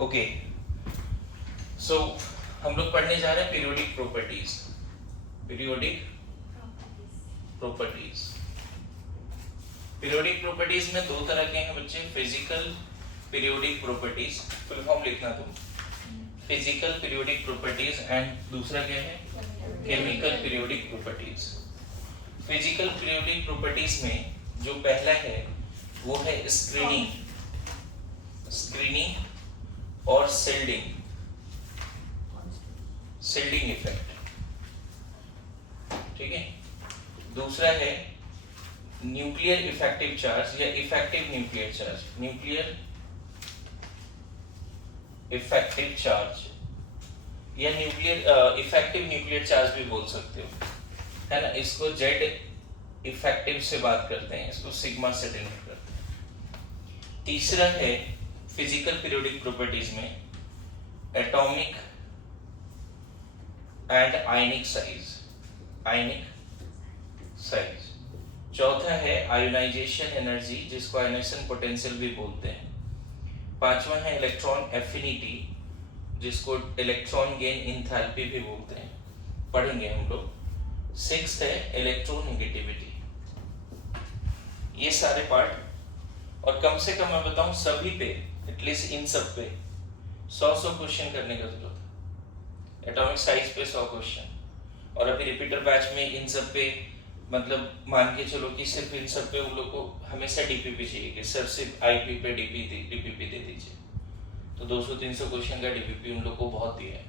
Okay, सो हम लोग पढ़ने जा रहे हैं periodic properties. Periodic properties periodic properties में दो तरह के हैं बच्चे, physical periodic properties, full form लिखना तुम, फिजिकल पीरियोडिक प्रॉपर्टीज, एंड दूसरा क्या है, chemical periodic properties. Physical periodic properties में जो पहला है वो है स्क्रीनिंग और सिल्डिंग इफेक्ट, ठीक है। दूसरा है न्यूक्लियर इफेक्टिव चार्ज या effective nuclear charge, nuclear effective charge या न्यूक्लियर इफेक्टिव न्यूक्लियर चार्ज भी बोल सकते हो, है ना। इसको जेड इफेक्टिव से बात करते हैं, इसको सिग्मा से डिनोट करते हैं। तीसरा है फिजिकल पीरियोडिक प्रॉपर्टीज में एटॉमिक एंड आयनिक साइज। चौथा है आयोनाइजेशन एनर्जी, जिसको आयोनाइजेशन पोटेंशियल भी बोलते हैं। पांचवा है इलेक्ट्रॉन एफिनिटी, जिसको इलेक्ट्रॉन गेन इंथैल्पी भी बोलते हैं, पढ़ेंगे हम लोग। सिक्स्थ है इलेक्ट्रोनेगेटिविटी। ये सारे पार्ट, और कम से कम मैं बताऊं सभी पे, एटलीस्ट इन सब पे 100 क्वेश्चन करने का जरूरत है। एटॉमिक साइज पे 100 क्वेश्चन, और अभी रिपीटर बैच में इन सब पे, मतलब मान के चलो कि सिर्फ इन सब पे उन लोग को हमेशा डीपीपी चाहिए कि सर सिर्फ आईपी पे डीपीपी दे दीजिए, तो 200-300 क्वेश्चन का डीपीपी उन लोग को बहुत दिया है।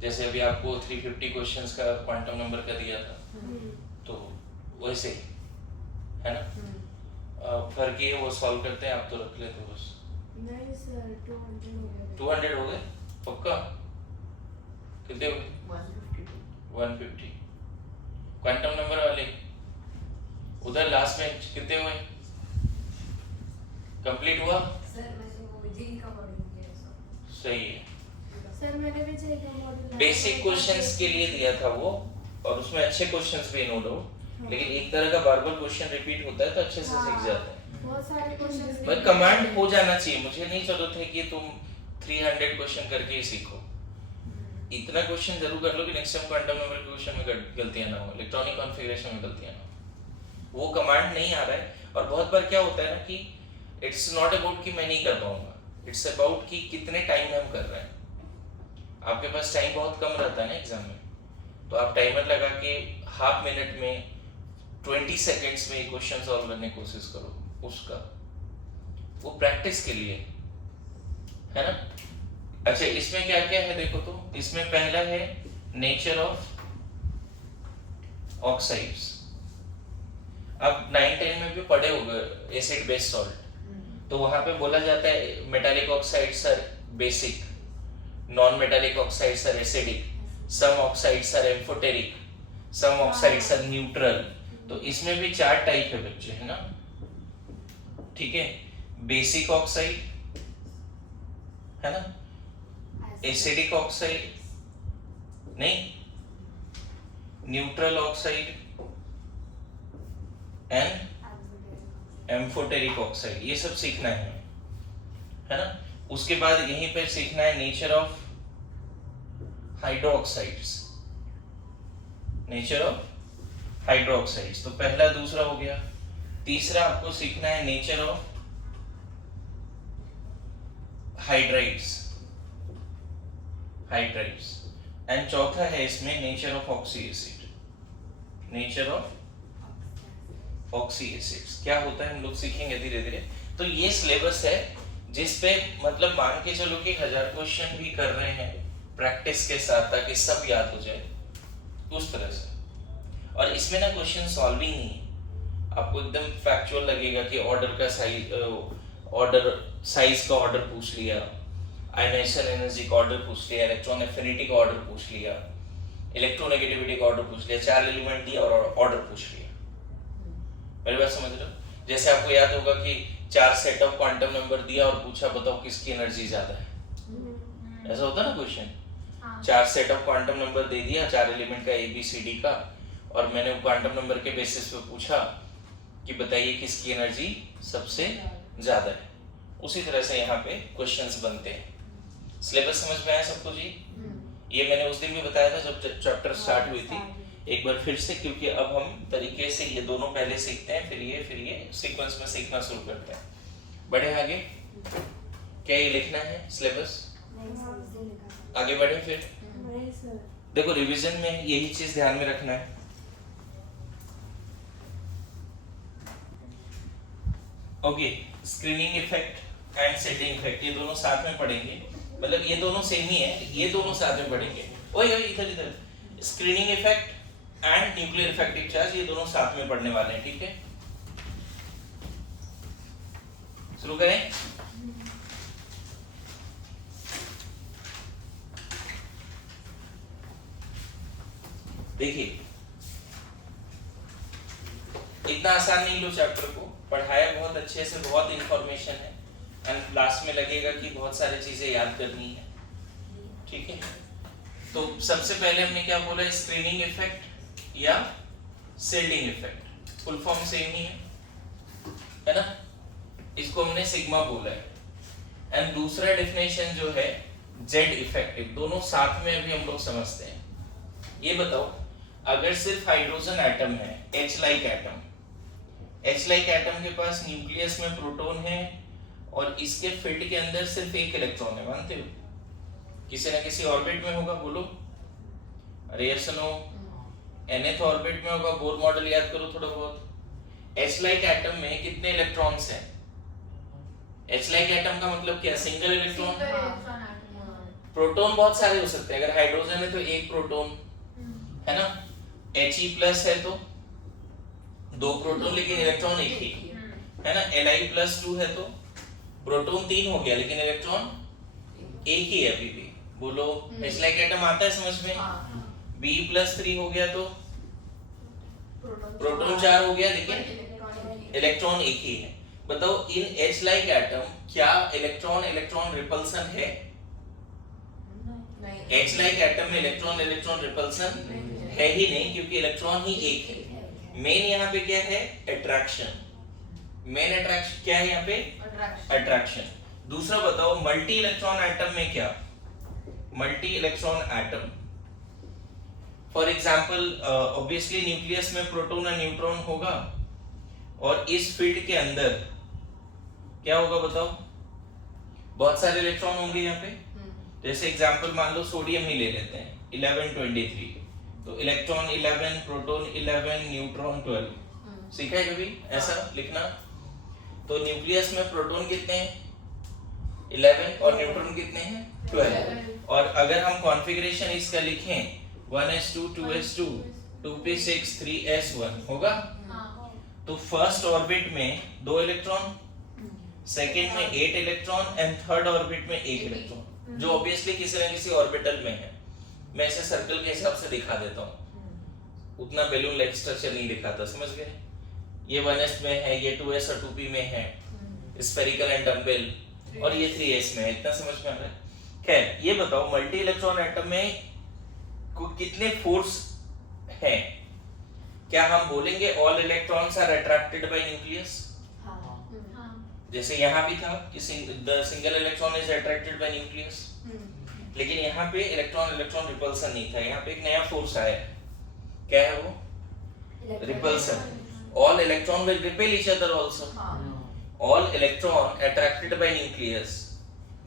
जैसे अभी आपको 350 क्वेश्चंस का क्वांटम नंबर का दिया था, तो वैसे ही है ना। फर्क ये वो सॉल्व करते हैं, आप तो रख लेते हो बस। नहीं सर, 200 हो गए पक्का? कितने हो गए? 150 क्वांटम नंबर वाले। उधर लास्ट में कितने हुए? कंप्लीट हुआ? सर मैंने वो जीन का मॉडल किया है। सही है। सर मैंने भी चाहिए था मॉडल। बेसिक क्वेश्चंस के लिए दिया था वो, और उसमें अच्छे क्वेश्चंस भी नो डाउट, लेकिन एक तरह का बार बार क्वेश्चन रिपीट होता है तो अच्छे से सीख जाते हैं। बहुत सारे क्वेश्चंस बस कमांड हो जाना चाहिए, मुझे नहीं जरूरत है कि तुम 300 क्वेश्चन करके ही सीखो। इतना क्वेश्चन जरूर कर लो कि नेक्स्ट टाइम क्वांटम नंबर के क्वेश्चन में गलतियां ना हो, इलेक्ट्रॉनिक कॉन्फ़िगरेशन में गलतियां ना हो। वो कमांड नहीं आ रहा है, और बहुत बार क्या होता है ना कि इट्स नॉट अबाउट कि मैं नहीं कर पाऊंगा, इट्स अबाउट कि कितने टाइम में हम कर रहे हैं। आपके पास टाइम बहुत कम रहता है ना एग्जाम में, तो आप टाइमर लगा के हाफ मिनट में 20 सेकेंड्स में क्वेश्चन सॉल्व करने की कोशिश करो। उसका वो प्रैक्टिस के लिए है ना। अच्छा, इसमें क्या क्या है देखो, तो इसमें पहला है नेचर ऑफ ऑक्साइड्स। अब 9-10 में भी पढ़े होंगे एसिड बेस सॉल्ट, तो वहां पे बोला जाता है metallic oxides are basic, non metallic oxides are acidic, some oxides are amphoteric, some oxides are neutral. तो इसमें भी 4 टाइप है बच्चे, है ना, ठीक है। बेसिक ऑक्साइड है ना, एसिडिक ऑक्साइड नहीं, neutral oxide and amphoteric oxide, ये सब सीखना है ना। उसके बाद यहीं पर सीखना है nature of hydroxides, nature of hydroxides. तो पहला दूसरा हो गया। तीसरा आपको सीखना है नेचर ऑफ हाइड्राइड्स एंड चौथा है इसमें nature of oxy acid, nature of oxy acids क्या होता है हम लोग सीखेंगे धीरे धीरे। तो ये सिलेबस है जिस पे मतलब मान के चलो कि 1000 क्वेश्चन भी कर रहे हैं प्रैक्टिस के साथ, ताकि सब याद हो जाए उस तरह से। और इसमें ना क्वेश्चन सॉल्विंग नहीं है, आपको एकदम फैक्चुअल लगेगा कि ऑर्डर का साइज, ऑर्डर साइज का ऑर्डर पूछ लिया, आयनाइजेशन एनर्जी का ऑर्डर पूछ लिया, इलेक्ट्रॉन एफिनिटी का ऑर्डर पूछ लिया, इलेक्ट्रोनेगेटिविटी का ऑर्डर पूछ लिया, 4 एलिमेंट दिया और ऑर्डर पूछ लिया। मेरी बात समझ रहे हो? जैसे आपको याद होगा कि 4 सेट ऑफ क्वांटम नंबर दिया और पूछा बताओ किसकी एनर्जी ज्यादा है, ऐसा होता है ना question. 4 set of quantum number दे दिया, 4 एलिमेंट का ABCD का, और मैंने क्वांटम नंबर के बेसिस पे पूछा कि बताइए किसकी एनर्जी सबसे ज्यादा है। उसी तरह से यहाँ पे क्वेश्चंस बनते हैं। सिलेबस समझ में आया सबको जी? ये मैंने उस दिन भी बताया था जब चैप्टर स्टार्ट हुई थी, एक बार फिर से, क्योंकि अब हम तरीके से ये दोनों पहले सीखते हैं, फिर ये सीक्वेंस में सीखना शुरू करते हैं। बढ़े आगे, क्या ये लिखना है सिलेबस? आगे बढ़े फिर। नहीं सर। देखो रिवीजन में यही चीज ध्यान में रखना है। Okay, screening effect and setting effect ये दोनों साथ में पढ़ेंगे, मतलब ये दोनों सेम ही है, ये दोनों साथ में पढ़ेंगे। ओए इधर इधर, screening effect and nuclear effective charge ये दोनों साथ में पढ़ने वाले हैं, ठीक है? शुरू करें। देखिए इतना आसान नहीं लो चैप्टर को, पढ़ाया बहुत अच्छे से, बहुत इंफॉर्मेशन है, एंड लास्ट में लगेगा कि बहुत सारी चीजें याद करनी है, ठीक है? तो सबसे पहले हमने क्या बोला, स्क्रीनिंग इफेक्ट या shielding effect, full form same ही है ना? इसको हमने सिग्मा बोला है। एंड दूसरा डेफिनेशन जो है जेड इफेक्टिव, दोनों साथ में अभी हम लोग समझते हैं। ये बताओ, अगर सिर्फ हाइड्रोजन एटम है, H like atom, H like atom के पास न्यूक्लियस में प्रोटॉन है और इसके फील्ड के अंदर सिर्फ एक इलेक्ट्रॉन है, मानते हो? किसी ना किसी ऑर्बिट में होगा, बोलो। अरे यस नो, nth ऑर्बिट में होगा, बोर मॉडल याद करो थोड़ा बहुत। H लाइक एटम में कितने इलेक्ट्रॉन्स हैं? H लाइक एटम का मतलब क्या, सिंगल इलेक्ट्रॉन? प्रोटॉन बहुत सारे हो सकते हैं, अगर हाइड्रोजन है तो एक प्रोटॉन है ना, He प्लस है तो दो प्रोटॉन लेकिन इलेक्ट्रॉन एक ही है ना, Li+2 है तो प्रोटॉन 3 हो गया लेकिन इलेक्ट्रॉन एक ही है अभी भी, बोलो। H लाइक एटम आता है समझ में? B+3 हो गया तो प्रोटॉन 4 हो गया लेकिन इलेक्ट्रॉन एक ही है। बताओ इन H लाइक एटम क्या इलेक्ट्रॉन इलेक्ट्रॉन रिपल्सन है? H लाइक एटम में इलेक्ट्रॉन इलेक्ट्रॉन रिपल्सन है ही नहीं, क्योंकि इलेक्ट्रॉन ही एक है। मेन यहाँ पे क्या है, अट्रैक्शन। मेन अट्रैक्शन क्या है यहाँ पे, अट्रैक्शन। दूसरा बताओ मल्टी इलेक्ट्रॉन एटम में क्या, multi electron atom, for example obviously nucleus में प्रोटॉन और न्यूट्रॉन होगा और इस फील्ड के अंदर क्या होगा बताओ, बहुत सारे इलेक्ट्रॉन होंगे यहाँ पे। जैसे एग्जांपल मान लो सोडियम ही ले लेते हैं, 1123, तो इलेक्ट्रॉन 11, प्रोटॉन 11, न्यूट्रॉन 12। सीखा है कभी ऐसा लिखना? तो न्यूक्लियस में प्रोटॉन कितने हैं, 11, और न्यूट्रॉन कितने हैं, 12। और अगर हम कॉन्फ़िगरेशन इसका लिखें 1s2 2s2 2p6 3s1 होगा। तो फर्स्ट ऑर्बिट में 2 इलेक्ट्रॉन, सेकंड में 8 इलेक्ट्रॉन एंड थर्ड ऑर्बिट में 1 इलेक्ट्रॉन, जो ऑब्वियसली किसी ना किसी ऑर्बिटल में है। मैं इसे सर्कल के हिसाब से दिखा देता हूँ, उतना बैलून लाइक स्ट्रक्चर नहीं दिखाता, समझ गए? ये 1s में है, ये 2s और 2p में है, स्फेरिकल एंड डम्बेल, और ये 3s में है। इतना समझ में आ रहा है? खैर ये बताओ मल्टी इलेक्ट्रॉन एटम में कितने फोर्स हैं? क्या हम बोलेंगे all electrons are attracted by nucleus? जैसे यहाँ भी था कि the single electron is attracted by nucleus, लेकिन यहाँ पे इलेक्ट्रॉन इलेक्ट्रॉन रिपल्सन नहीं था, यहाँ पे एक नया फोर्स आया। क्या है वो? Repulsion. All electron will repel each other also. All electron attracted by nucleus,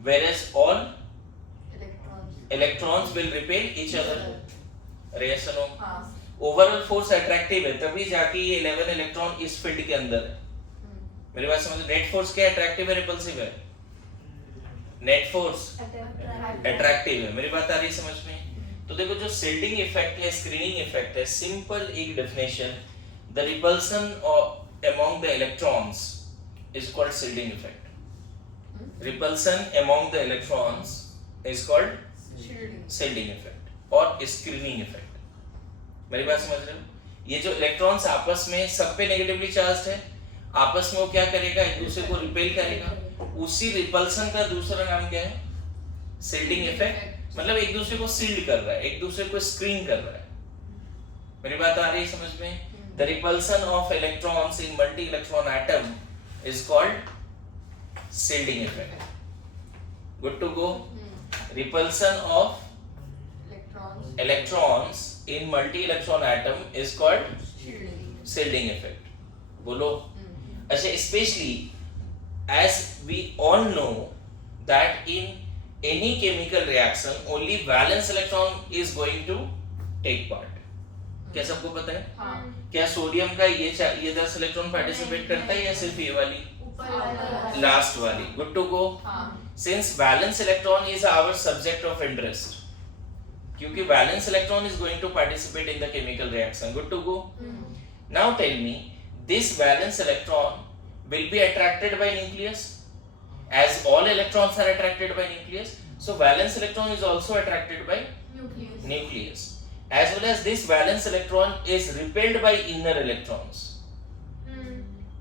whereas all electrons will repel each other. अरे yes or no? Overall force attractive है, तभी जाके ये 11 इलेक्ट्रॉन इस फील्ड के अंदर है। मेरी बात समझ? नेट फोर्स क्या अट्रैक्टिव है रिपल्सिव है? नेट फोर्स अट्रैक्टिव है। मेरी बात आ रही है समझ में? तो देखो जो शिल्डिंग इफेक्ट है, स्क्रीनिंग इफेक्ट है, सिंपल एक definition, the repulsion among the electrons is called shielding effect. Repulsion among the electrons is called shielding effect और स्क्रीनिंग इफेक्ट। मेरी बात समझ रहे हो? ये जो इलेक्ट्रॉन्स आपस में सब पे नेगेटिवली चार्ज्ड है, आपस में वो क्या करेगा, एक दूसरे को रिपेल करेगा। उसी रिपल्सन का दूसरा नाम क्या है? Shielding effect. मतलब एक दूसरे को शील्ड कर रहा है, एक दूसरे को स्क्रीन कर रहा है। मेरी बात आ रही है समझ में? The repulsion of electrons in multi electron atom is called shielding effect. Good to go. Repulsion of electrons in multi-electron atom is called shielding effect. बोलो. अच्छा, especially as we all know that in any chemical reaction only valence electron is going to take part. क्या सबको पता है? क्या sodium का ये 10 electron participate करता है या सिर्फ ये वाली? लास्ट वाली. Good to go. Since valence electron is our subject of interest, क्योंकि valence electron is going to participate in the chemical reaction. Good to go. Now tell me, this valence electron will be attracted by nucleus, as all electrons are attracted by nucleus. So valence electron is also attracted by nucleus, as well as this valence electron is repelled by inner electrons.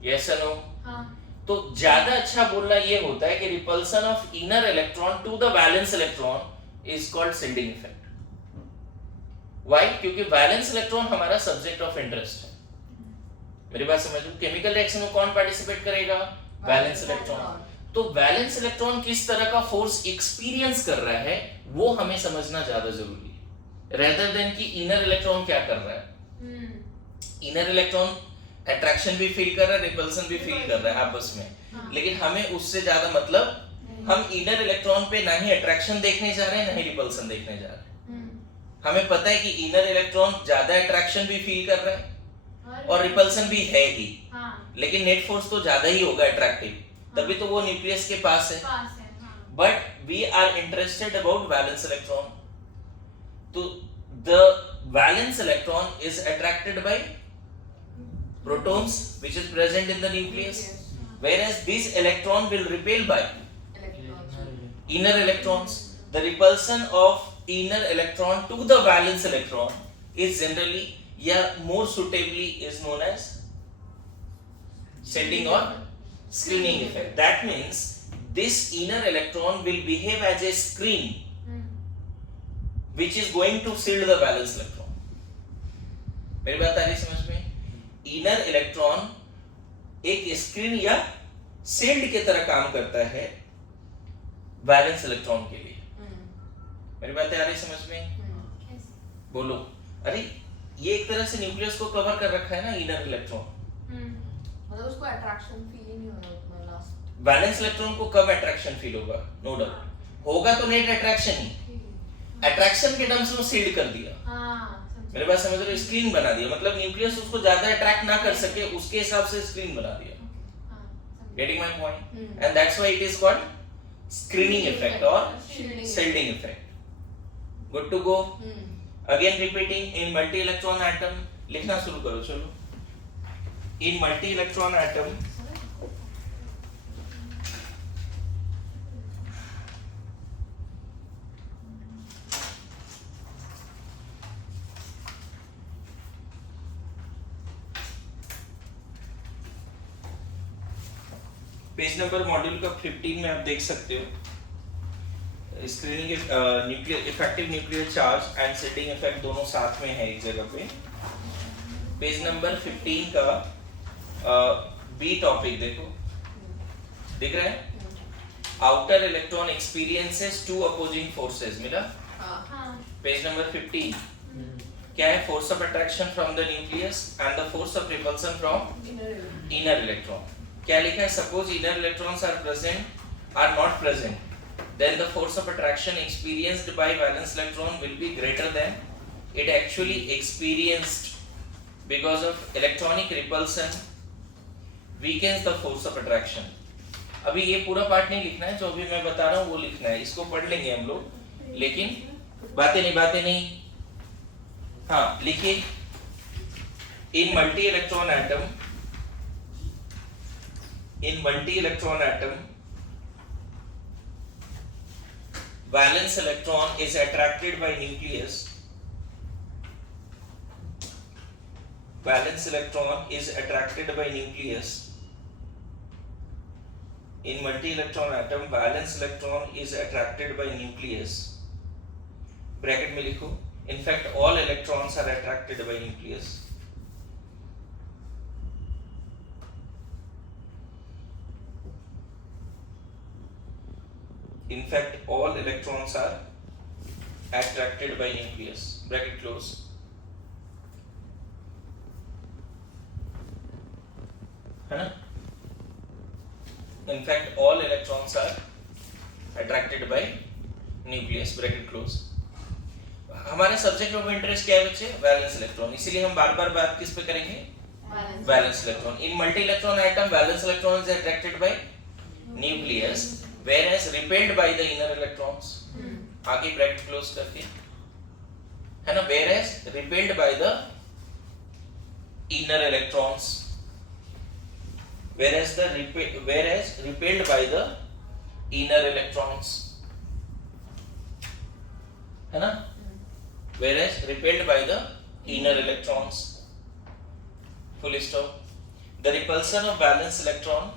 Yes or no? तो ज्यादा अच्छा बोलना ये होता है कि repulsion of inner electron to the valence electron is called shielding effect. Why? क्योंकि valence electron हमारा subject of interest है. मेरी बात समझो. केमिकल रिएक्शन में कौन पार्टिसिपेट करेगा? Valence electron. तो वैलेंस इलेक्ट्रॉन किस तरह का फोर्स एक्सपीरियंस कर रहा है वो हमें समझना ज्यादा जरूरी है, रेदर देन कि इनर इलेक्ट्रॉन क्या कर रहा है. इनर इलेक्ट्रॉन अट्रैक्शन भी फील कर रहा है, रिपल्सन भी फील कर रहा है आपस में, लेकिन हमें उससे ज्यादा मतलब, हम इनर इलेक्ट्रॉन पे ना ही अट्रैक्शन देखने जा रहे हैं ना ही रिपल्सन देखने जा रहे हैं. हमें पता है कि इनर इलेक्ट्रॉन ज्यादा अट्रैक्शन भी फील कर रहा है और रिपल्सन भी है ही, लेकिन नेट फोर्स तो ज्यादा ही होगा अट्रैक्टिव, तभी तो वो न्यूक्लियस के पास है. But we are interested about valence electron. तो the valence electron is attracted by protons which is present in the nucleus, whereas this electron will repel by inner electrons. The repulsion of inner electron to the valence electron is generally, more suitably is known as shielding or screening effect. That means this inner electron will behave as a screen which is going to shield the valence electron. मेरी बात आ रही समझ में? Inner electron एक screen या shield के तरह काम करता है वैलेंस इलेक्ट्रॉन के लिए. मेरी बात आ रही समझ में? बोलो. अरे ये एक तरह से न्यूक्लियस को कवर कर रखा है ना इनर इलेक्ट्रॉन, मतलब उसको अट्रैक्शन फील ही नहीं हो रहा उतना. लास्ट वैलेंस इलेक्ट्रॉन को कब अट्रैक्शन फील होगा? नो डाउट होगा तो नेट अट्रैक्शन ही. अट्रैक्शन के टर्म्स में शील्ड कर दिया. मेरे पास समझ लो, स्क्रीन बना दिया, मतलब न्यूक्लियस उसको ज्यादा अट्रैक्ट ना कर सके उसके हिसाब से स्क्रीन बना दिया. Getting my point? And that's why it is called screening effect और shielding effect. Good to go. Again repeating, in multi electron atom, लिखना शुरू करो. चलो. In multi electron atom page number module का 15 में आप देख सकते हो. Screening nuclear effective nuclear charge and shielding effect दोनों साथ में है एक जगह पे. पेज नंबर 15 का बी टॉपिक देखो, दिख रहा है? Outer electron experiences two opposing forces. मिला? पेज नंबर 15 क्या है? Force of attraction from the nucleus and the force of repulsion from inner electron. क्या लिखा है? Suppose inner electrons are not present, then the force of attraction experienced by valence electron will be greater than it actually experienced because of electronic repulsion weakens the force of attraction. अभी ये पूरा part नहीं लिखना है, जो अभी मैं बता रहा हूँ वो लिखना है. इसको पढ़ लेंगे हम लोग, लेकिन बातें नहीं. हाँ लिखिए. in multi-electron atom valence electron is attracted by nucleus. Valence electron is attracted by nucleus. In multi-electron atom valence electron is attracted by nucleus. Bracket में लिखो. In fact all electrons are attracted by nucleus. In fact, all electrons are attracted by nucleus. Bracket close. है ना? In fact, all electrons are attracted by nucleus. Bracket close. हमारे subject of interest क्या है बच्चे? Valence electron. इसीलिए हम बार बार बात किस पे करेंगे? Valence electron. In multi electron atom valence electron is attracted by nucleus whereas repelled by the inner electrons. आगे ब्रैकेट क्लोज करके, है ना? whereas repelled by the inner electrons, whereas repelled by the inner electrons, है ना? whereas repelled by the inner electrons. Full stop. The repulsion of valence electron,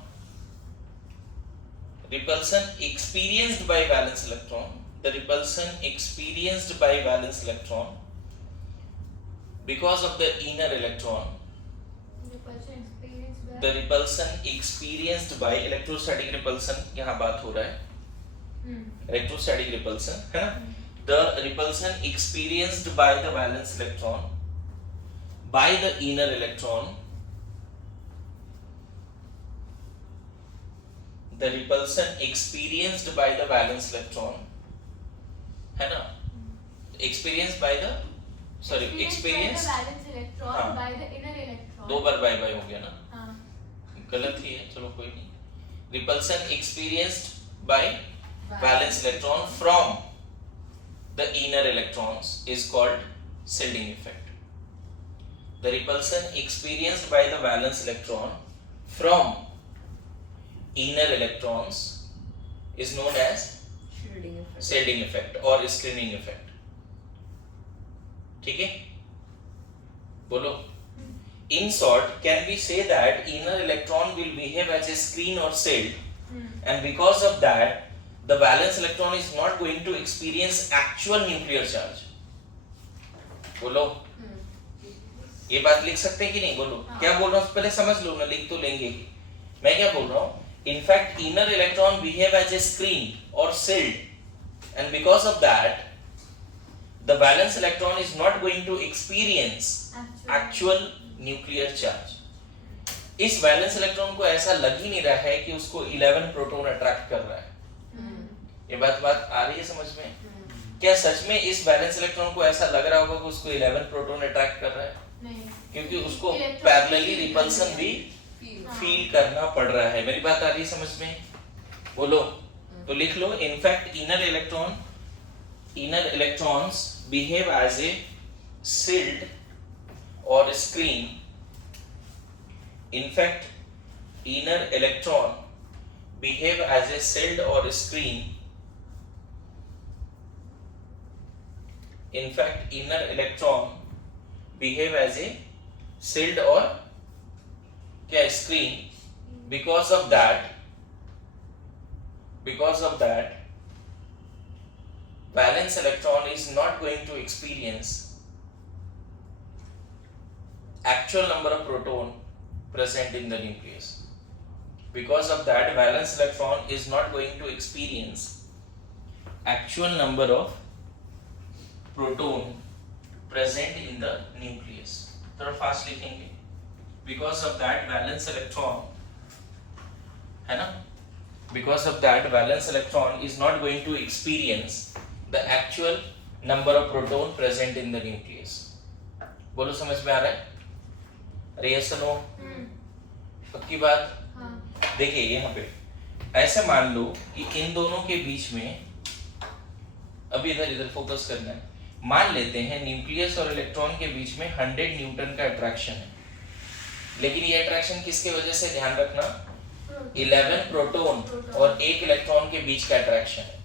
repulsion experienced by valence electron, the repulsion experienced by valence electron because of the inner electron, the repulsion experienced by electrostatic repulsion, यहाँ बात हो रहा है electrostatic repulsion, है ना? The repulsion experienced by the valence electron by the inner electron, the repulsion experienced by the valence electron, है ना? experienced by the experience valence electron हाँ. by the inner electron. दो बार बाय बाय हो गया ना? हाँ. गलत ही है, चलो कोई नहीं. repulsion experienced by valence electron from the inner electrons is called shielding effect. The repulsion experienced by the valence electron from inner electrons is known as shielding effect or screening effect. ठीक है? बोलो. In short, can we say that inner electron will behave as a screen or shield, and because of that, the valence electron is not going to experience actual nuclear charge. बोलो. ये बात लिख सकते हैं कि नहीं? बोलो. क्या बोल रहा हूँ पहले समझ लो ना, लिख तो लेंगे ही. मैं क्या बोल रहा हूँ? In fact, inner electron behave as a screen or shield, and because of that, the valence electron is not going to experience actual nuclear charge. इस वैलेंस इलेक्ट्रॉन को ऐसा लग ही नहीं रहा है कि उसको 11 प्रोटॉन अट्रैक्ट कर रहा है. ये बात आ रही है समझ में? क्या सच में इस वैलेंस इलेक्ट्रॉन को ऐसा लग रहा होगा कि उसको 11 प्रोटॉन अट्रैक्ट कर रहा है? नहीं. क्योंकि उसको पैरेलली रिपल्सन भी फील करना पड़ रहा है. मेरी बात आ रही है समझ में? बोलो. तो लिख लो. In fact inner electrons behave as a shield or screen. In fact, inner electron behave as a shield or screen. In fact, inner electron behave as a shield or क्या screen. Because of that, valence electron is not going to experience actual number of proton present in the nucleus. Because of that, valence electron is not going to experience actual number of proton present in the nucleus. थोड़ा fast लिखेंगे. Because of that, valence electron, है ना? Because of that, valence electron is not going to experience the actual number of proton present in the nucleus. बोलो समझ में आ रहा है? अरे यस नो? पक्की बात? देखिए यहाँ पे ऐसे मान लो कि इन दोनों के बीच में, अभी इधर फोकस करना है. मान लेते हैं न्यूक्लियस और इलेक्ट्रॉन के बीच में 100 न्यूटन का अट्रैक्शन है. लेकिन ये अट्रैक्शन किसके वजह से? ध्यान रखना, 11 प्रोटॉन और 1 इलेक्ट्रॉन के बीच का अट्रैक्शन है.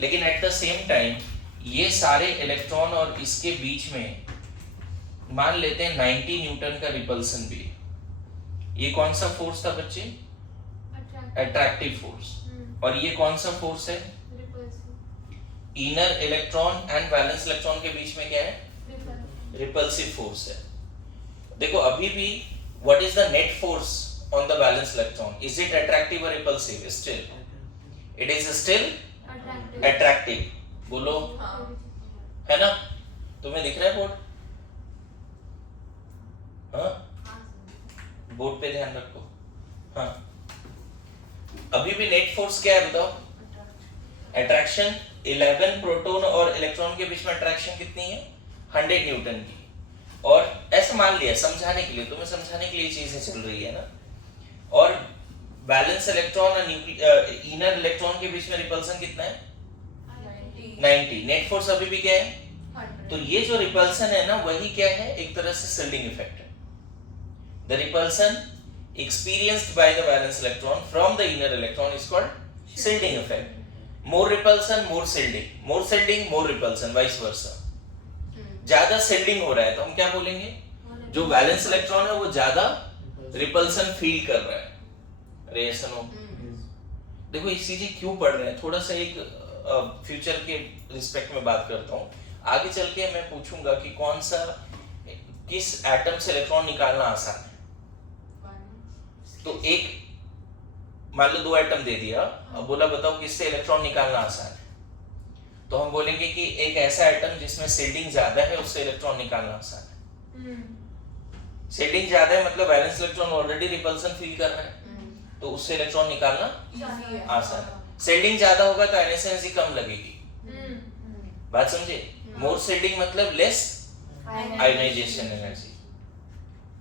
लेकिन एट द सेम टाइम ये सारे इलेक्ट्रॉन और इसके बीच में मान लेते हैं 90 न्यूटन का रिपल्सन भी. ये कौन सा फोर्स था बच्चे? Attractive force. और ये कौन सा फोर्स है? Inner electron and valence electron के बीच में क्या है? रिपल्सिव फोर्स है. देखो अभी भी what is the net force on the valence electron? Is it attractive और repulsive? Still it is still attractive. बोलो, हाँ। है ना? तुम्हें दिख रहा है बोर्ड? हाँ, बोर्ड पे ध्यान रखो। हाँ, अभी भी नेट फोर्स क्या है बताओ? अट्रैक्शन। 11 प्रोटॉन और इलेक्ट्रॉन के बीच में अट्रैक्शन कितनी है? 100 न्यूटन की। और ऐसा मान लिया समझाने के लिए, तुम्हें समझाने के लिए चीजें चल रही है ना। और बैलेंस इलेक्ट्रॉन और इनर इलेक्ट्रॉन के बीच में रिपल्सन कितना है? 90। नेट फोर्स अभी भी क्या है? 100। तो ये जो रिपल्सन है ना, वही क्या है? एक तरह से शिल्डिंग इफेक्ट है। The repulsion experienced by the valence electron from the inner electron is called shielding effect. More repulsion, more shielding. More shielding, more repulsion, vice versa. ज्यादा shielding हो रहा है तो हम क्या बोलेंगे? जो वैलेंस इलेक्ट्रॉन है वो ज्यादा रिपल्सन फील कर रहा है। अरे ये सुनो, देखो ये चीजें क्यों पढ़ रहे हैं, थोड़ा सा एक फ्यूचर के रिस्पेक्ट में बात करता हूँ। आगे चल के मैं पूछूंगा कि कौन सा, किस एटम से इलेक्ट्रॉन निकालना आसान है। तो एक, मान लो 2 एटम दे दिया, अब बोला बताओ किससे इलेक्ट्रॉन निकालना आसान है। तो हम बोलेंगे कि एक ऐसा एटम जिसमें शील्डिंग ज्यादा है उससे इलेक्ट्रॉन निकालना आसान है। शील्डिंग ज्यादा है मतलब valence electron already repulsion feel कर रहा है, तो उससे इलेक्ट्रॉन निकालना आसान है। शील्डिंग ज्यादा होगा तो आयनाइजेशन एनर्जी कम लगेगी। बात समझे? मोर शील्डिंग मतलब less ionization energy.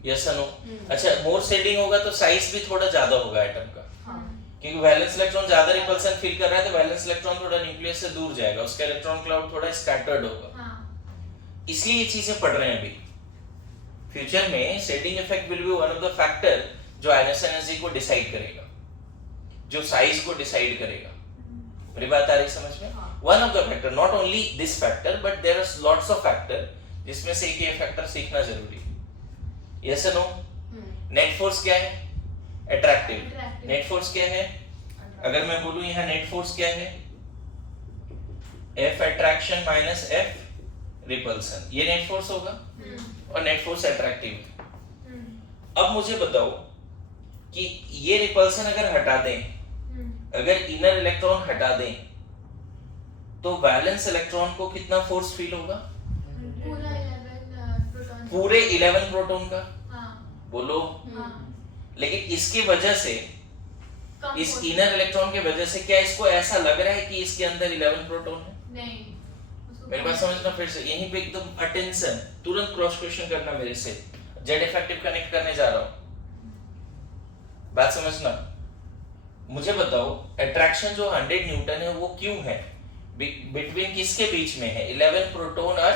Yes no? अच्छा, मोर शील्डिंग होगा तो साइज भी थोड़ा ज्यादा होगा एटम का, क्योंकि वैलेंस इलेक्ट्रॉन ज्यादा रिपल्सन फील कर रहा है तो वैलेंस इलेक्ट्रॉन थोड़ा न्यूक्लियस से दूर जाएगा, उसका इलेक्ट्रॉन क्लाउड थोड़ा स्कैटर्ड होगा। इसलिए ये चीजें पढ़ रहे हैं अभी। फ्यूचर में shielding effect will be one of the factor जो आयनाइजेशन एनर्जी को डिसाइड करेगा, जो साइज को डिसाइड करेगा। मेरी बात आ रही समझ में? One of the factor, not only this factor but there are lots of factor, जिसमें से एक ये फैक्टर सीखना जरूरी है। Yes no? नेट फोर्स क्या है? अट्रैक्टिव। नेट फोर्स क्या है? अगर मैं बोलूं यहाँ नेट फोर्स क्या है? F attraction minus F repulsion, ये नेट फोर्स होगा। और नेट फोर्स अट्रैक्टिव है। अब मुझे बताओ कि ये रिपल्सन अगर हटा दें, अगर इनर इलेक्ट्रॉन हटा दें, तो वैलेंस इलेक्ट्रॉन को कितना फोर्स फील होगा? पूरे 11 प्रोटॉन का। बोलो। लेकिन इसकी वजह से, इस इनर इलेक्ट्रॉन के वजह से, क्या इसको ऐसा लग रहा है कि इसके अंदर 11 प्रोटॉन है? नहीं। मेरे पास समझना फिर से, यहीं पे एकदम अटेंशन, तुरंत क्रॉस क्वेश्चन करना मेरे से। जेड इफेक्टिव कनेक्ट करने जा रहा हूं, बात समझना। मुझे बताओ अट्रैक्शन जो 100 न्यूटन है वो क्यों है? बिटवीन किसके बीच में है? 11 प्रोटॉन और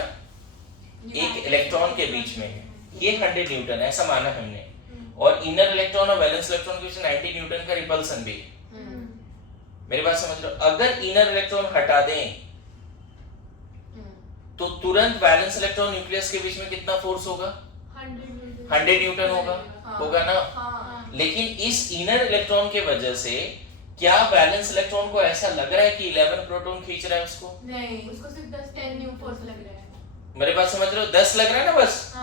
एक इलेक्ट्रॉन के बीच में है। ये 100 न्यूटन है, ऐसा माना हमने। और इनर इलेक्ट्रॉन और वैलेंस इलेक्ट्रॉन के बीच 90 न्यूटन का रिपल्सन भी है। मेरी बात समझ रहे हो? अगर इनर इलेक्ट्रॉन हटा दें तो तुरंत वैलेंस इलेक्ट्रॉन न्यूक्लियस के बीच में कितना फोर्स होगा? 100 न्यूटन होगा। होगा ना? लेकिन इस इनर इलेक्ट्रॉन के वजह से क्या वैलेंस इलेक्ट्रॉन को ऐसा लग रहा है कि 11 प्रोटॉन खींच रहा है उसको? नहीं, उसको सिर्फ 10-10 न्यू फोर्स लग रहा है। मेरी बात समझ रहे हो? 10 लग रहा है ना बस।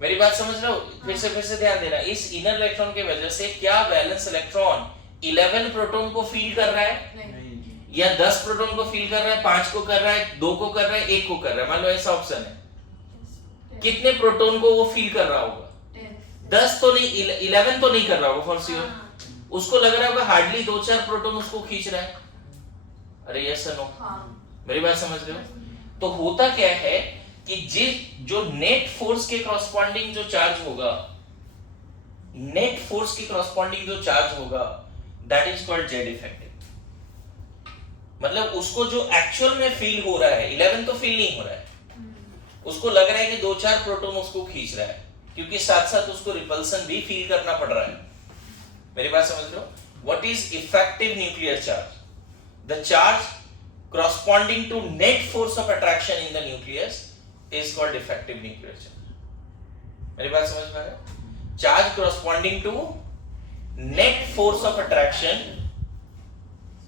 मेरी बात समझ रहे हो? फिर से ध्यान देना। इस इनर इलेक्ट्रॉन के वजह से क्या वैलेंस इलेक्ट्रॉन 11 प्रोटॉन को फील कर रहा है? नहीं। या 10 प्रोटॉन को फील कर रहा है, 5 को कर रहा है, 2 को कर रहा है, 1 को कर रहा है? मान लो ऐसा ऑप्शन है, कितने प्रोटॉन को वो फील कर रहा होगा? 10 तो नहीं, 11 तो नहीं कर रहा होगा फॉर श्योर। उसको लग रहा होगा हार्डली 2-4 प्रोटॉन उसको खींच रहा है। अरे यस नो? मेरी बात समझ रहे हो? तो होता क्या है कि जो नेट फोर्स के कॉरस्पॉन्डिंग जो चार्ज होगा, नेट फोर्स के कॉरस्पॉन्डिंग जो चार्ज होगा, that is called Z effective. मतलब उसको जो एक्चुअल में फील हो रहा है, 11 तो फील नहीं हो रहा है, उसको लग रहा है कि 2-4 प्रोटॉन उसको खींच रहा है, क्योंकि साथ साथ उसको रिपल्सन भी फील करना पड़ रहा है। मेरी बात समझ रहे हो? What is effective nuclear charge? The charge corresponding to net force of attraction in the nucleus is called effective nuclear charge. मेरी बात समझ में आ रहा है? Charge corresponding to net force of attraction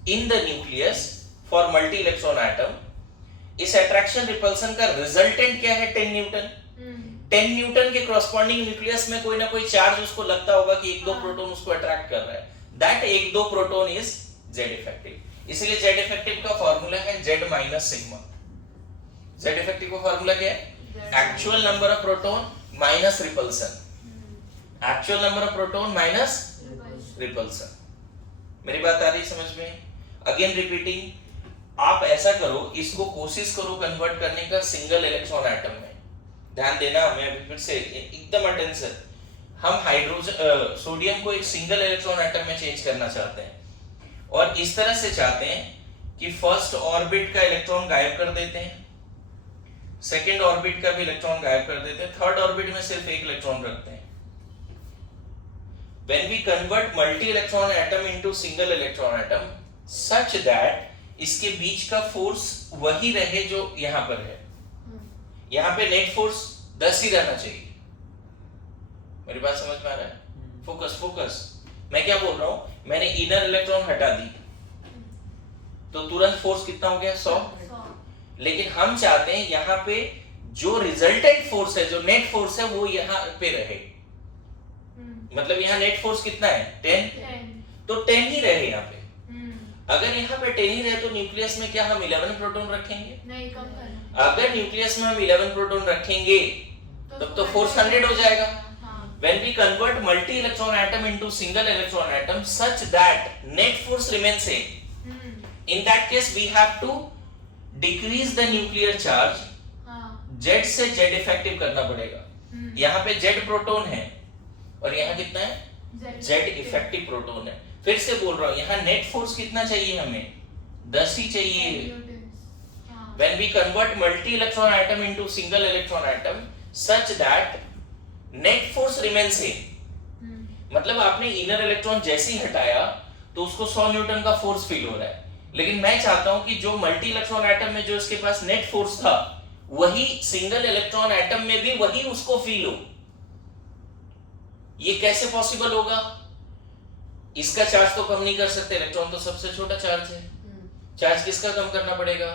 in the nucleus for multi-electron atom. इस attraction repulsion का resultant क्या है? 10 न्यूटन। 10 न्यूटन के corresponding nucleus में कोई ना कोई चार्ज उसको लगता होगा कि 1-2 प्रोटॉन उसको अट्रैक्ट कर रहा है। That 1-2 proton is Z effective. इसलिए Z इफेक्टिव का फॉर्मूला है Z minus sigma. Z effective का फॉर्मूला क्या है? Actual number of proton minus repulsion, actual number of proton minus repulsion. मेरी बात आ रही समझ में? अगेन रिपीटिंग, आप ऐसा करो, इसको कोशिश करो कन्वर्ट करने का सिंगल इलेक्ट्रॉन एटम में। ध्यान देना, मैं अभी फिर से एकदम अटेंशन, हम हाइड्रोजन सोडियम को एक सिंगल इलेक्ट्रॉन एटम में चेंज करना चाहते हैं और इस तरह से चाहते हैं कि फर्स्ट ऑर्बिट का इलेक्ट्रॉन गायब कर देते हैं, सेकेंड ऑर्बिट का भी इलेक्ट्रॉन गायब कर देते हैं, थर्ड ऑर्बिट में सिर्फ एक इलेक्ट्रॉन रखते हैं। When we convert multi-electron atom into single electron atom such that इसके बीच का फोर्स वही रहे जो यहाँ पर है, यहाँ पे नेट फोर्स 10 ही रहना चाहिए। मेरी बात समझ में आ रहा है? Focus focus. मैं क्या बोल रहा हूँ, मैंने इनर इलेक्ट्रॉन हटा दी तो तुरंत फोर्स कितना हो गया? 100। लेकिन हम चाहते हैं यहाँ पे जो रिजल्टेंट फोर्स है, जो नेट फोर्स है, वो यहाँ पे रहे। मतलब यहाँ नेट फोर्स कितना है? 10। तो 10 ही रहे यहाँ पे। अगर यहाँ पे 10 ही रहे तो न्यूक्लियस में क्या हम 11 प्रोटॉन रखेंगे? नहीं, कम करना। अगर न्यूक्लियस में हम 11 प्रोटॉन रखेंगे तब तो फोर्स 100 हो जाएगा। When we convert multi-electron atom into single electron atom such that net force remains same, in that case we have to decrease the nuclear charge, Z से Z effective करना पड़ेगा। यहाँ पे Z प्रोटॉन है और यहाँ कितना है? Z इफेक्टिव प्रोटॉन है। फिर से बोल रहा हूँ, यहाँ नेट फोर्स कितना चाहिए हमें? 10 ही चाहिए। When we convert multi-electron atom into single electron atom such that net force remains same, मतलब आपने इनर इलेक्ट्रॉन जैसे ही हटाया तो उसको 100 न्यूटन का फोर्स फील हो रहा है, लेकिन मैं चाहता हूं कि जो मल्टी इलेक्ट्रॉन एटम में जो इसके पास नेट फोर्स था वही सिंगल इलेक्ट्रॉन एटम में भी वही उसको फील हो। ये कैसे पॉसिबल होगा? इसका चार्ज तो कम नहीं कर सकते, इलेक्ट्रॉन तो सबसे छोटा चार्ज है। चार्ज किसका कम करना पड़ेगा?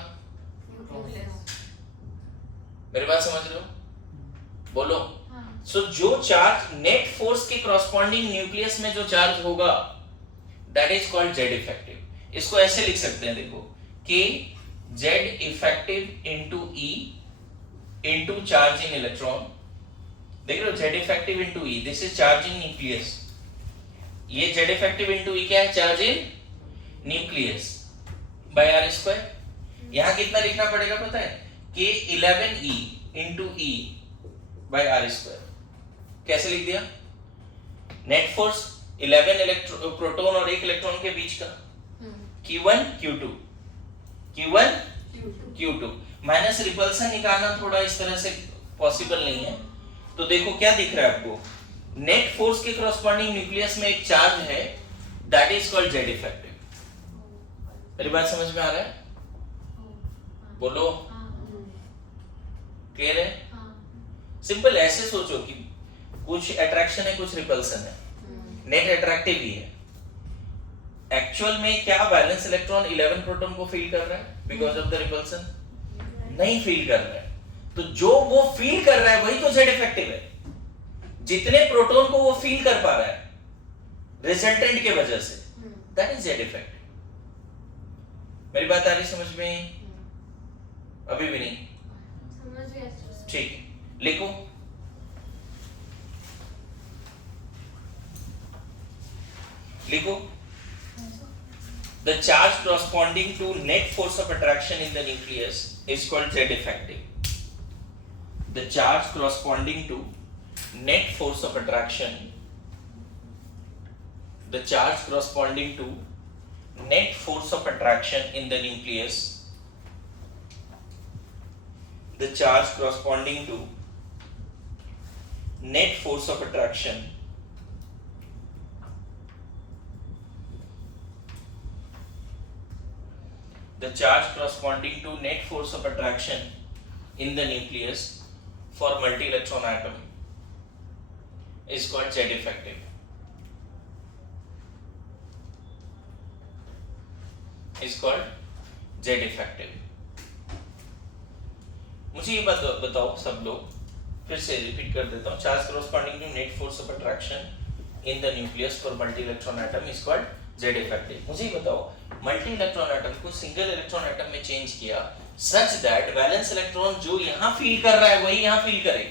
मेरी बात समझ रहे हो? बोलो। सो जो चार्ज नेट फोर्स के कॉरस्पॉन्डिंग न्यूक्लियस में जो चार्ज होगा that is called Z effective. इसको ऐसे लिख सकते हैं, देखो, कि Z effective into e into charge in electron. देख रहे हो, Z effective into e, this is charge in nucleus. ये जेड इफेक्टिव इंटू ई क्या है? Charge in nucleus by R square. यहां कितना लिखना पड़ेगा पता है? कि 11e into e bye R square. कैसे लिख दिया? नेट फोर्स 11 प्रोटॉन और एक इलेक्ट्रॉन के बीच का, Q1 Q2 Q1 Q2 minus repulsion निकालना थोड़ा इस तरह से पॉसिबल नहीं है। तो देखो क्या दिख रहा है आपको, नेट फोर्स के कॉरस्पॉन्डिंग न्यूक्लियस में एक चार्ज है, that is called Z effective. मेरी बात समझ में आ रहा है? बोलो, क्लियर है? सिंपल ऐसे सोचो कि कुछ अट्रैक्शन है, कुछ रिपल्सन है। नेट अट्रैक्टिव ही है। एक्चुअल में क्या बैलेंस इलेक्ट्रॉन 11 प्रोटॉन को फील कर रहा है बिकॉज ऑफ द रिपल्सन? नहीं फील कर रहा है। तो जो वो फील कर रहा है वही तो जेड इफेक्टिव है। जितने प्रोटॉन को वो फील कर पा रहा है रिजल्टेंट के वजह से, दैट इज जेड इफेक्टिव। मेरी बात आ रही समझ में? अभी भी नहीं? समझ गया सर। ठीक है, लिखो। लिखो, the charge corresponding to net force of attraction in the nucleus is called Z effective. The charge corresponding to net force of attraction, the charge corresponding to net force of attraction in the nucleus, the charge corresponding to net force of attraction the charge corresponding to net force of attraction in the nucleus for multi-electron atom is called Z effective. Is called Z effective. मुझे ये बताओ सब लोग, फिर से repeat कर देता हूँ। Charge corresponding to net force of attraction in the nucleus for multi-electron atom is called Z effective. मुझे ये बताओ, मल्टी इलेक्ट्रॉन एटम को सिंगल इलेक्ट्रॉन एटम में चेंज किया सच दैट वैलेंस इलेक्ट्रॉन जो यहाँ फील कर रहा है वही यहाँ फील करे।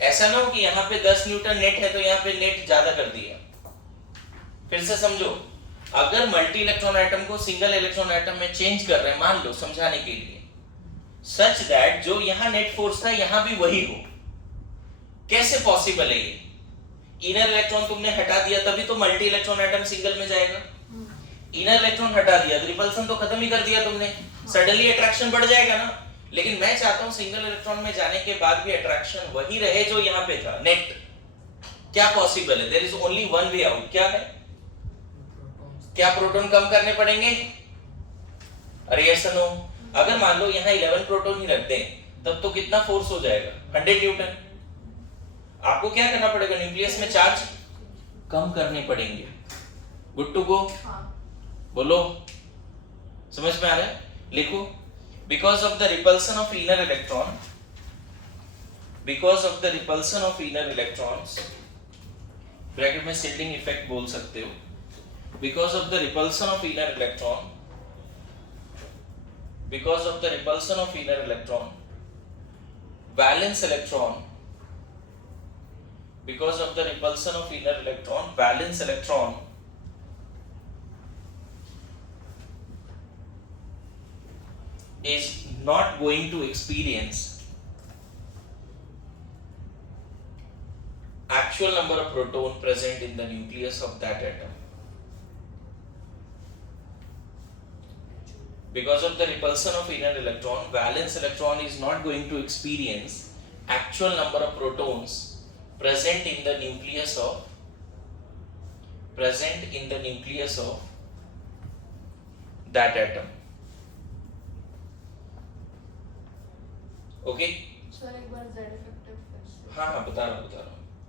ऐसा ना हो कि यहाँ पे 10 न्यूटन नेट है तो यहाँ पे नेट ज्यादा कर दिया। फिर से समझो, अगर मल्टी इलेक्ट्रॉन एटम को सिंगल इलेक्ट्रॉन एटम में चेंज कर रहे हैं, मान लो समझाने के लिए, सच दैट जो यहाँ नेट फोर्स था यहाँ भी वही हो, कैसे पॉसिबल है ये? इनर इलेक्ट्रॉन तुमने हटा दिया तभी तो मल्टी इलेक्ट्रॉन एटम सिंगल में जाएगा। इनर इलेक्ट्रॉन हटा दिया तो रिपल्सन तो खत्म ही कर दिया तुमने, सडनली अट्रैक्शन बढ़ जाएगा ना। लेकिन मैं चाहता हूं सिंगल इलेक्ट्रॉन में जाने के बाद भी अट्रैक्शन वही रहे जो यहाँ पे था, नेट। क्या पॉसिबल है? There is only one way out. क्या है? क्या प्रोटॉन कम करने पड़ेंगे? अरे ऐसा नो, अगर मान लो यहाँ 11 प्रोटॉन ही रख दें तब तो कितना फोर्स हो जाएगा? 100 न्यूटन। आपको क्या करना पड़ेगा? न्यूक्लियस में चार्ज कम करने पड़ेंगे। Good to go? बोलो, समझ में आ रहा है? लिखो, because of the repulsion of inner electron, because of the repulsion of inner electrons, bracket में शिल्डिंग इफेक्ट बोल सकते हो, because of the repulsion of inner electron, because of the repulsion of inner electron, valence electron, because of the repulsion of inner electron, valence electron is not going to experience actual number of proton present in the nucleus of that atom. Because of the repulsion of inner electron, valence electron is not going to experience actual number of protons present in the nucleus of that atom. Okay? Sir एक बार Z effective फिर से। हाँ हाँ बता रहा हूँ।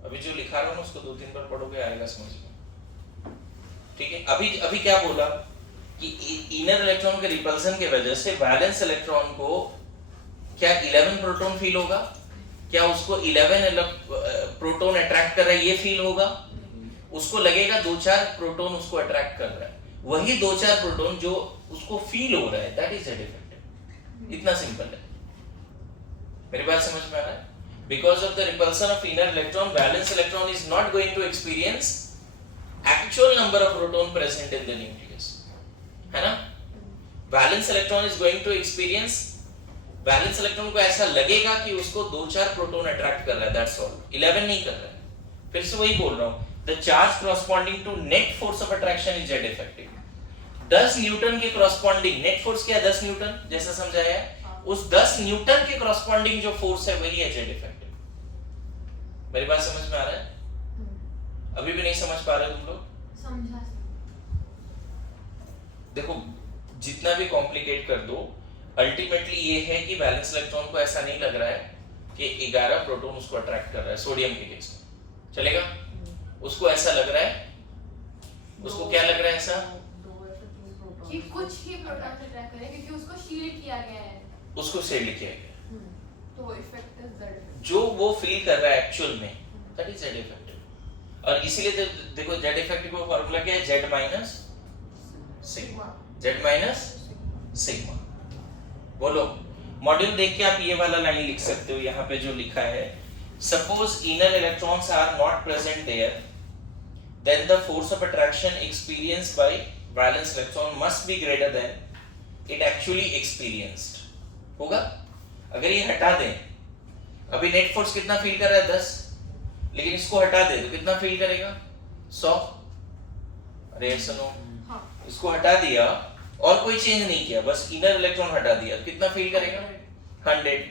अभी जो लिखा रहा हूँ ना उसको 2-3 बार पढ़ोगे आएगा समझ में। ठीक है? अभी क्या बोला कि इनर इलेक्ट्रॉन के रिपल्सन की वजह से वैलेंस इलेक्ट्रॉन को क्या 11 प्रोटॉन फील होगा? क्या उसको 11 प्रोटॉन अट्रैक्ट कर रहा है ये फील होगा? उसको लगेगा 2-4 प्रोटॉन उसको अट्रैक्ट कर रहा है, वही 2-4 प्रोटॉन जो उसको फील हो रहा है, दैट इज जेड इफेक्टिव। इतना सिंपल है। मेरी बात समझ में आ रहा है? Because of the repulsion of inner electron, valence electron is not going to experience actual number of proton present in the nucleus, है ना? Valence electron is going to experience, valence electron को ऐसा लगेगा कि उसको 2-4 प्रोटॉन अट्रैक्ट कर रहा है, that's all, 11 नहीं कर रहा है। फिर से वही बोल रहा हूँ, the charge corresponding to net force of attraction is Z effective। 10 Newton के corresponding net force क्या है? 10 न्यूटन, जैसा समझाया है, उस 10 न्यूटन के corresponding जो फोर्स है वही है Z effective। मेरी बात समझ में आ रहा है? अभी भी नहीं समझ पा रहे तुम लोग? समझा। देखो, जितना भी कॉम्प्लिकेट कर दो, अल्टीमेटली ये है कि वैलेंस इलेक्ट्रॉन को ऐसा नहीं लग रहा है कि 11 प्रोटॉन उसको अट्रैक्ट कर रहा है सोडियम के केस में, चलेगा? उसको ऐसा लग रहा है, उसको क्या लग रहा है ऐसा? कि कुछ ही प्रोटॉन से अटैक करे क्योंकि उसको शील्ड किया गया है। उसको शेड किया गया, तो वो इफेक्ट इज Z। जो वो फील कर रहा है एक्चुअल में, दैट इज जेड इफेक्टिव। और इसीलिए देखो जेड इफेक्टिव का फार्मूला क्या है? Z minus sigma, Z minus sigma. बोलो, मॉड्यूल देख के आप ये वाला लाइन लिख सकते हो, यहाँ पे जो लिखा है, suppose inner electrons are not present there, then the force of attraction experienced by valence electron must be greater than it actually experienced। होगा? अगर ये हटा दें, अभी नेट फोर्स कितना फील कर रहा है? 10, लेकिन इसको हटा दे तो कितना फील करेगा? 100। अरे सुनो, इसको हटा दिया और कोई चेंज नहीं किया, बस इनर इलेक्ट्रॉन हटा दिया, कितना फील करेगा? 100।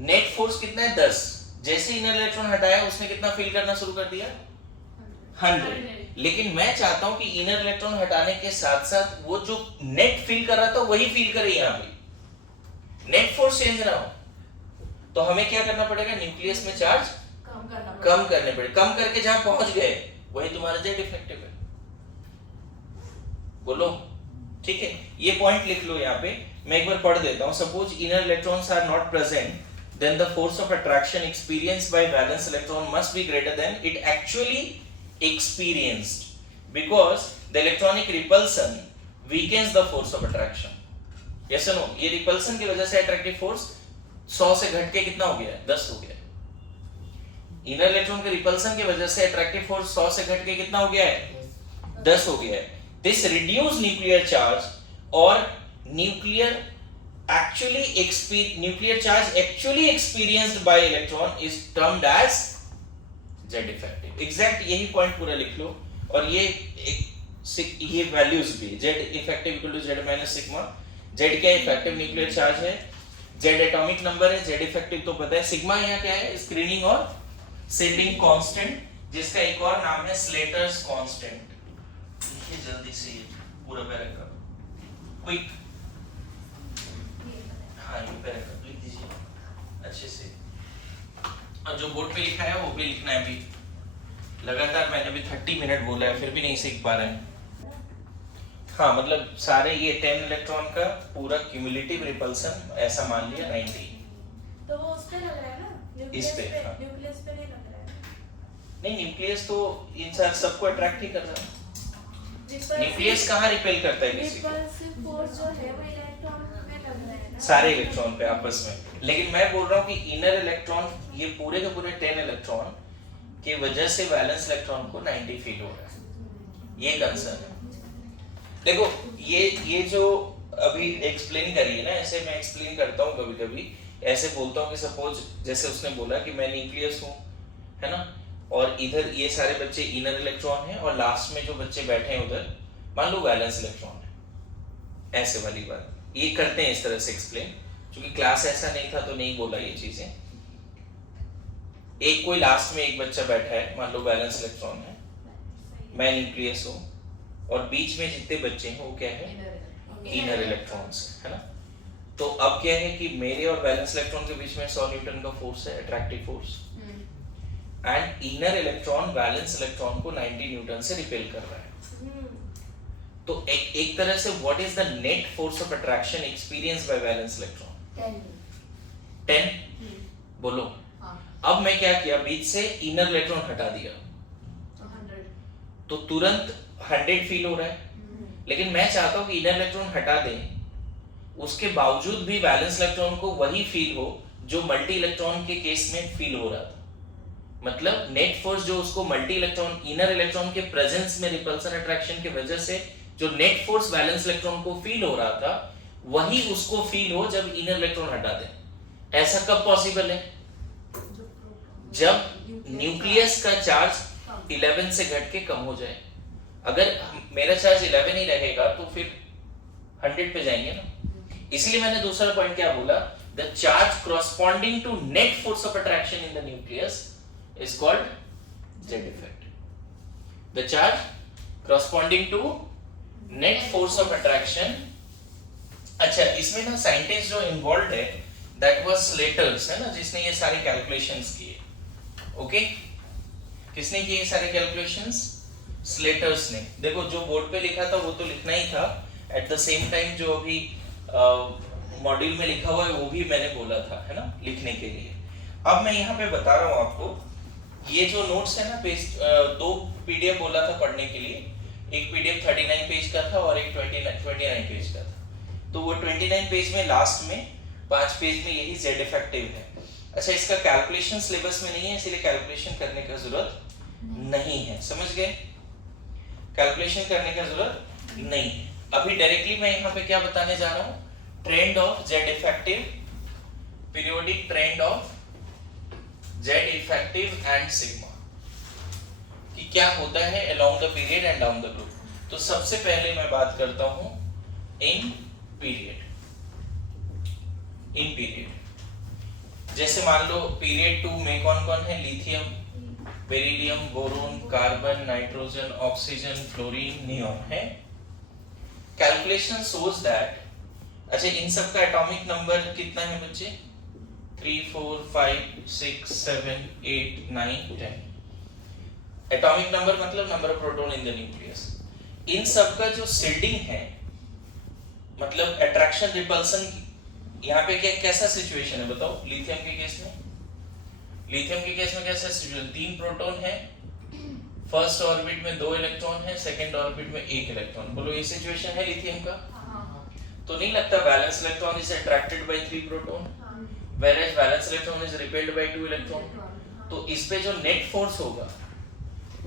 नेट फोर्स कितना है? 10। जैसे इनर इलेक्ट्रॉन हटाया उसने कितना फील करना शुरू कर दिया? 100। लेकिन मैं चाहता हूं कि इनर इलेक्ट्रॉन हटाने के साथ साथ वो जो नेट फील कर रहा था वही फील करे, यहाँ पे नेट फोर्स चेंज ना हो। तो हमें क्या करना पड़ेगा? न्यूक्लियस में चार्ज कम करने पड़े, कम करके जहां पहुंच गए वही तुम्हारा जेड इफेक्टिव है। बोलो, ठीक है? ये पॉइंट लिख लो यहाँ पे, मैं एक बार पढ़ देता हूं। Suppose inner electrons are not present, then the force of attraction experienced by valence electron must be greater than it actually experienced because the electronic repulsion weakens the force of attraction. yes or no? ये repulsion की वजह से attractive force 100 से घट के कितना हो गया, 10 हो गया. इनर इलेक्ट्रॉन के रिपल्सन की वजह से अट्रैक्टिव फोर्स 100 से घट के कितना हो गया है, 10 हो गया है. दिस रिड्यूस न्यूक्लियर चार्ज और nuclear charge actually experienced by electron is termed as Z effective. Exact यही पॉइंट पूरा लिख लो. और ये वैल्यूज भी, Z effective equal to Z minus sigma. Z क्या इफेक्टिव न्यूक्लियर चार्ज है, जेड एटॉमिक नंबर है, जेड इफेक्टिव तो पता है. सिग्मा यहाँ क्या है, स्क्रीनिंग और सेंडिंग कांस्टेंट, जिसका एक और नाम है स्लेटर्स कांस्टेंट. लिखिए जल्दी से ये पूरा पैराग्राफ क्विक. हाँ ये पैराग्राफ लिख दीजिए अच्छे से. और जो बोर्ड पे लिखा है वो भी लिखना है. भी लगातार मैंने भी 30 मिनट बोला है फिर भी नहीं सीख पा रहे हैं. हाँ मतलब सारे ये 10 इलेक्ट्रॉन का पूरा क्यूमुलेटिव रिपल्सन ऐसा मान लिया 90. तो वो उस पे लग रहा है ना, इस पे, हाँ. न्यूक्लियस पे नहीं लग रहा है. नहीं न्यूक्लियस तो इन सबको अट्रैक्ट ही कर रहा है. Repulsive- न्यूक्लियस कहाँ रिपेल करता है किसी को, repulsive force जो है वो इलेक्ट्रॉन में लग रहा है ना, सारे इलेक्ट्रॉन पे आपस में. लेकिन मैं बोल रहा हूँ कि इनर इलेक्ट्रॉन, ये पूरे के पूरे 10 इलेक्ट्रॉन की वजह से वैलेंस इलेक्ट्रॉन को 90 फील हो रहा है. ये कंसर्न है. देखो ये जो अभी एक्सप्लेन करी है ना, ऐसे मैं एक्सप्लेन करता हूँ कभी कभी. ऐसे बोलता हूँ कि सपोज जैसे उसने बोला कि मैं न्यूक्लियस हूँ, है ना, और इधर ये सारे बच्चे इनर इलेक्ट्रॉन हैं और लास्ट में जो बच्चे बैठे हैं उधर मान लो वैलेंस इलेक्ट्रॉन है. ऐसे वाली बात ये करते हैं इस तरह से एक्सप्लेन. क्योंकि क्लास ऐसा नहीं था तो नहीं बोला ये चीजें. एक कोई लास्ट में एक बच्चा बैठा है, मान लो वैलेंस इलेक्ट्रॉन है, मैं न्यूक्लियस हूँ, और बीच में जितने बच्चे हैं वो क्या है, इनर इलेक्ट्रॉन्स, है ना. तो अब क्या है कि मेरे और वैलेंस इलेक्ट्रॉन के बीच में 100 न्यूटन का फोर्स है, attractive force. And inner electron valence electron को 90 न्यूटन से रिपेल कर रहा है. तो एक तरह से what is the net force of attraction experience by valence electron, 10. बोलो. अब मैं क्या किया, बीच से इनर इलेक्ट्रॉन हटा दिया तो तुरंत 100 फील हो रहा है. लेकिन मैं चाहता हूं कि इनर इलेक्ट्रॉन हटा दें, उसके बावजूद भी वैलेंस इलेक्ट्रॉन को वही फील हो जो मल्टी इलेक्ट्रॉन के केस में फील हो रहा था. मतलब नेट फोर्स जो उसको मल्टी इलेक्ट्रॉन इनर इलेक्ट्रॉन के प्रेजेंस में रिपल्सन अट्रैक्शन की वजह से जो नेट फोर्स वैलेंस इलेक्ट्रॉन को फील हो रहा था, वही उसको फील हो जब इनर इलेक्ट्रॉन हटा दें. ऐसा कब पॉसिबल है, जब न्यूक्लियस का चार्ज 11 से घट के कम हो जाए. अगर मेरा चार्ज 11 ही रहेगा तो फिर 100 पे जाएंगे ना. इसलिए मैंने दूसरा पॉइंट क्या बोला, the charge corresponding to net force of attraction in the nucleus is called Z effect. The charge corresponding to net force of attraction. अच्छा इसमें ना साइंटिस्ट जो इन्वॉल्व है that was Slaters, है ना, जिसने ये सारे कैलकुलेशंस किए. ओके किसने किए ये सारे कैलकुलेशंस, स्लेटर्स ने. देखो जो बोर्ड पे लिखा था वो तो लिखना ही था, एट द सेम टाइम जो अभी मॉड्यूल में लिखा हुआ है वो भी मैंने बोला था, है ना, लिखने के लिए. अब मैं यहाँ पे बता रहा हूँ आपको, ये जो नोट्स है ना पेज, 2 पीडीएफ बोला था पढ़ने के लिए. एक पीडीएफ 39 पेज का था और एक 29 पेज का था. तो वो 29 पेज में लास्ट में 5 पेज में यही जेड इफेक्टिव है. अच्छा इसका कैलकुलेशन सिलेबस में नहीं है, इसलिए कैलकुलेशन करने का जरूरत नहीं है. समझ गए, कैलकुलेशन करने का जरूरत नहीं है. अभी डायरेक्टली मैं यहाँ पे क्या बताने जा रहा हूँ, trend of Z effective, periodic trend of Z effective and sigma, कि क्या होता है along the period and down the group. तो सबसे पहले मैं बात करता हूँ इन पीरियड. इन पीरियड जैसे मान लो पीरियड 2 में कौन कौन है, lithium, beryllium, boron, carbon, nitrogen, oxygen, fluorine, neon है. कैलकुलेशन शोज दैट, अच्छा इन सब का एटॉमिक नंबर कितना है बच्चे, 3 4 5 6 7 8 9 10. एटॉमिक नंबर मतलब number of proton in the nucleus. इन सब का जो शिल्डिंग है, मतलब अट्रैक्शन रिपल्सन, यहाँ पे क्या कैसा सिचुएशन है बताओ. लिथियम के केस में, लिथियम के केस में कैसा सिचुएशन, 3 प्रोटॉन है फर्स्ट ऑर्बिट में 2 इलेक्ट्रॉन है, सेकंड ऑर्बिट में 1 इलेक्ट्रॉन। बोलो ये सिचुएशन है लिथियम का? तो नहीं लगता valence electron is attracted bye 3 proton, whereas valence electron is repelled by 2 electron. तो इस पे जो नेट फोर्स होगा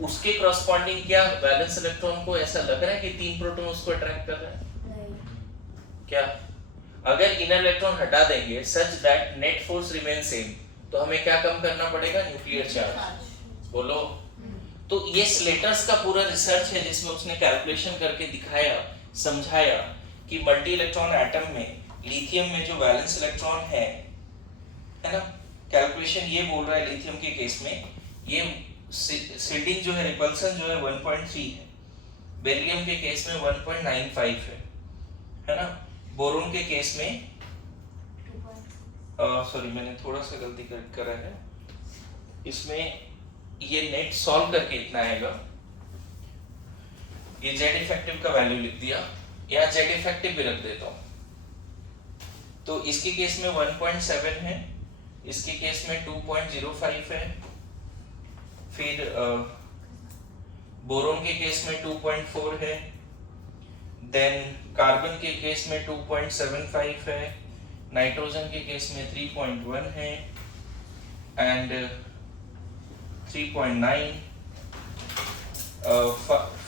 उसके करस्पॉन्डिंग क्या वैलेंस इलेक्ट्रॉन को ऐसा लग रहा है कि 3 प्रोटॉन उसको अट्रैक्ट कर रहा है? क्या अगर इनर इलेक्ट्रॉन हटा देंगे such that net force remain same, तो हमें क्या कम करना पड़ेगा? Nuclear charge. बोलो। तो ये स्लेटर्स का पूरा रिसर्च है जिसमें उसने कैलकुलेशन करके दिखाया, समझाया कि मल्टी इलेक्ट्रॉन एटम में लिथियम में जो वैलेंस इलेक्ट्रॉन है ना, कैलकुलेशन ये बोल रहा है लिथियम के केस में ये शील्डिंग जो है, रिपल्सन जो है 1.3 है, बेरिलियम के केस में 1.95 है ना, बोरोन के केस में सॉरी मैंने थोड़ा सा गलती करा है, इसमें ये नेट सॉल्व करके इतना आएगा। ये जेड इफेक्टिव का वैल्यू लिख दिया, यहाँ जेड इफेक्टिव भी रख देता हूं। तो इसके केस में 1.7 है, इसके केस में 2.05 है, फिर बोरोन के केस में 2.4 है, देन कार्बन के केस में 2.75 है, नाइट्रोजन के केस में 3.1 है एंड 3.9,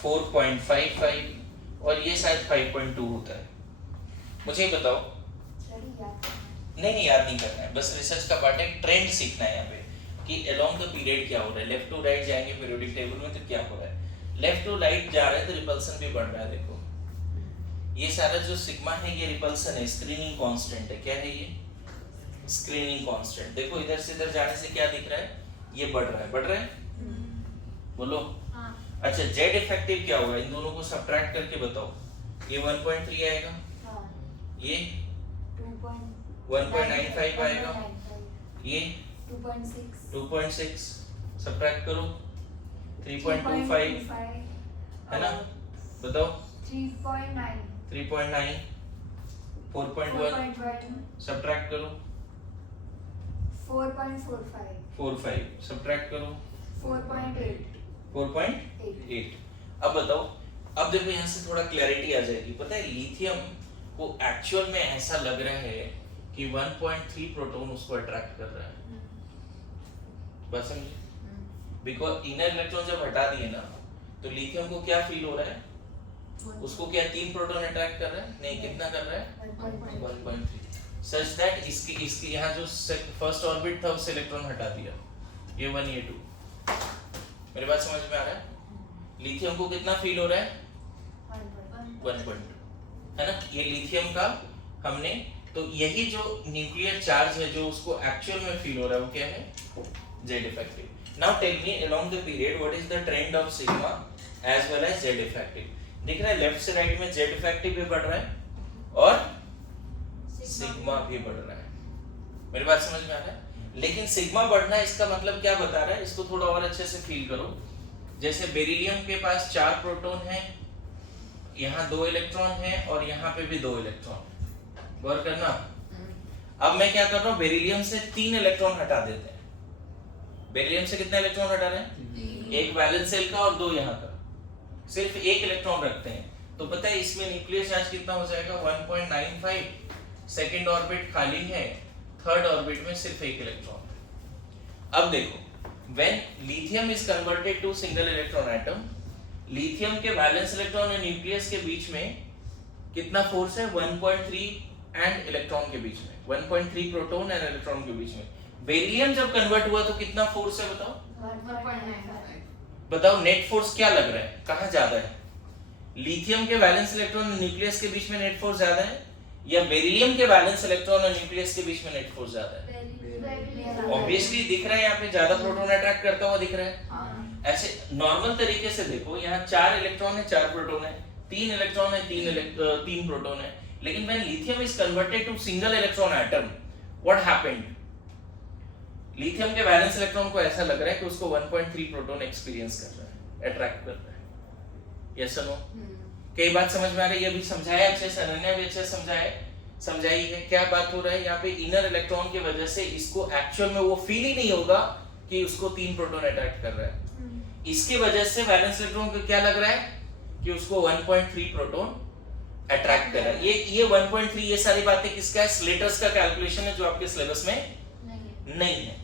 4.55 और ये शायद 5.2 होता है। मुझे बताओ। नहीं याद नहीं करना है, बस रिसर्च का पार्ट है, ट्रेंड सीखना है यहाँ पे कि अलोंग द पीरियड क्या हो रहा है। लेफ्ट टू राइट जाएंगे पीरियोडिक टेबल में तो क्या हो रहा है, लेफ्ट टू राइट जा रहा है तो रिपल्सन भी बढ़ रहा है। देखो ये सारा जो सिग्मा है ये रिपल्सन है, स्क्रीनिंग कांस्टेंट है। क्या है ये? Screening constant. देखो इधर से इधर जाने से क्या दिख रहा है? ये बढ़ रहा है, बढ़ रहा है। बोलो। अच्छा जेड इफेक्टिव क्या होगा? इन दोनों को सब्ट्रैक्ट करके बताओ। ये 1.3 आएगा, ये 1.95 आएगा, ये 2.6 सब्ट्रैक्ट करो, 3.25 है ना, बताओ। 3.9 4.1 सब्ट्रैक्ट करो, 4.5 सब्ट्रैक्ट करो, 4.8। अब बताओ, अब देखो यहाँ से थोड़ा क्लैरिटी आ जाएगी। पता है लिथियम को एक्चुअल में ऐसा लग रहा है कि 1.3 प्रोटॉन उसको अट्रैक्ट कर रहा है। बस समझे? बिकॉज इनर इलेक्ट्रॉन जब हटा दिए ना तो लिथियम को क्या फील हो रहा है? उसको क्या 3 प्रोटॉन अट्रैक्ट कर रहा है? नहीं, कितना कर रहा है? 1.3। सच दैट इसकी यहाँ जो फर्स्ट ऑर्बिट था उससे इलेक्ट्रॉन हटा दिया, ये 1 ये 2। मेरी बात समझ में आ रहा है? लिथियम को कितना फील हो रहा है? 1.2 है ना। ये लिथियम का हमने, तो यही जो न्यूक्लियर चार्ज है जो उसको एक्चुअल में फील हो रहा है वो क्या है? Z effective. Now tell me along the period what is the trend of sigma as well as Z effective. दिख रहा है लेफ्ट से राइट में जेड इफेक्टिव भी बढ़ रहा है और सिग्मा भी बढ़ रहा है। मेरी बात समझ में आ रहा है? लेकिन सिग्मा बढ़ना इसका मतलब क्या बता रहा है, इसको थोड़ा और अच्छे से फील करो। जैसे बेरिलियम के पास 4 प्रोटॉन है, यहाँ 2 इलेक्ट्रॉन है और यहाँ पे भी 2 इलेक्ट्रॉन। गौर करना। अब मैं क्या कर रहा हूँ, बेरिलियम से 3 इलेक्ट्रॉन हटा देते हैं। बेरिलियम से कितना इलेक्ट्रॉन हटा रहे हैं? एक वैलेंस शेल का और 2 यहाँ का, सिर्फ 1 इलेक्ट्रॉन रखते हैं। तो पता है इसमें न्यूक्लियर चार्ज कितना हो जाएगा? 1.95। सेकेंड ऑर्बिट खाली है, थर्ड ऑर्बिट में सिर्फ 1 इलेक्ट्रॉन। अब देखो, when lithium is converted to single electron atom, lithium के वैलेंस इलेक्ट्रॉन और न्यूक्लियस के बीच में कितना फोर्स है? 1.3 एंड इलेक्ट्रॉन के बीच में, 1.3 प्रोटॉन एंड इलेक्ट्रॉन के बीच में। बेरिलियम जब कन्वर्ट हुआ तो कितना फोर्स है बताओ? 1.95। बताओ नेट फोर्स क्या लग रहा है, कहाँ ज्यादा है? लिथियम के वैलेंस इलेक्ट्रॉन और न्यूक्लियस के बीच में नेट फोर्स ज्यादा है या बेरिलियम के वैलेंस इलेक्ट्रॉन और न्यूक्लियस के बीच में नेट फोर्स ज्यादा है? ऑब्वियसली दिख रहा है, यहाँ पे ज्यादा प्रोटॉन अट्रैक्ट करता हुआ दिख रहा है। ऐसे नॉर्मल तरीके से देखो, यहाँ 4 इलेक्ट्रॉन है, 4 प्रोटॉन है, 3 इलेक्ट्रॉन है, 3 प्रोटॉन है। लेकिन when lithium is converted to single electron atom, what happened? Lithium के वैलेंस इलेक्ट्रॉन को ऐसा लग रहा है कि उसको 1.3 प्रोटॉन एक्सपीरियंस कर रहा है, अट्रैक्ट कर रहा है। यस और नो? कई बात समझ में आ रही है? ये भी समझाया अच्छे से, अनन्या भी अच्छे समझाई है। क्या बात हो रहा है यहाँ पे? इनर इलेक्ट्रॉन की वजह से इसको एक्चुअल में वो फील ही नहीं होगा कि उसको 3 प्रोटॉन अट्रैक्ट कर रहा है। इसके वजह से वैलेंस इलेक्ट्रॉन को क्या लग रहा है कि उसको 1.3 प्रोटॉन अट्रैक्ट कर रहा है। ये 1.3 ये सारी बातें किसका है? स्लेटर्स का कैलकुलेशन है जो आपके सिलेबस में नहीं है।